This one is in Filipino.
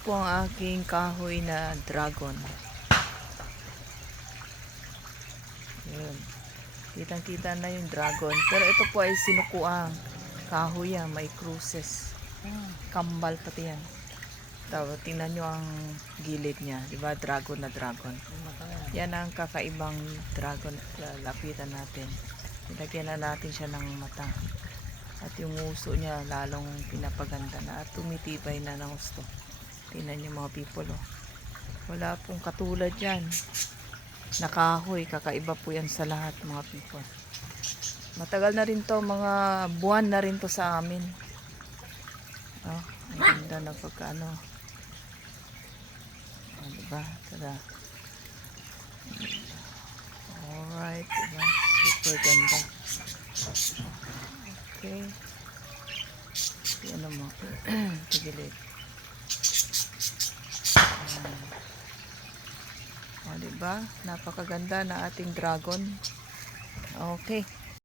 po ang aking kahoy na dragon. Yun. Kitang-kita na yung dragon. Pero ito po ay sinukuang kahoy yan. May cruces. Kambal pati yan. Tapos tingnan nyo ang gilid niya. Diba? Dragon na dragon. Yan ang kakaibang dragon. Lapitan natin. Nilagyan na natin siya ng mata. At yung uso niya lalong pinapaganda na. At tumitibay na ng gusto. Tingnan nyo mga people. Oh. Wala pong katulad yan. Nakahoy. Kakaiba po yan sa lahat mga people. Matagal na rin to. Mga buwan na rin to sa amin. Oh, ang ganda na pagkaano. Oh, diba? Tada. Alright. Diba? Super ganda. Okay. Yan mo. Tigilid. O, diba? Napakaganda na ating dragon. Okay.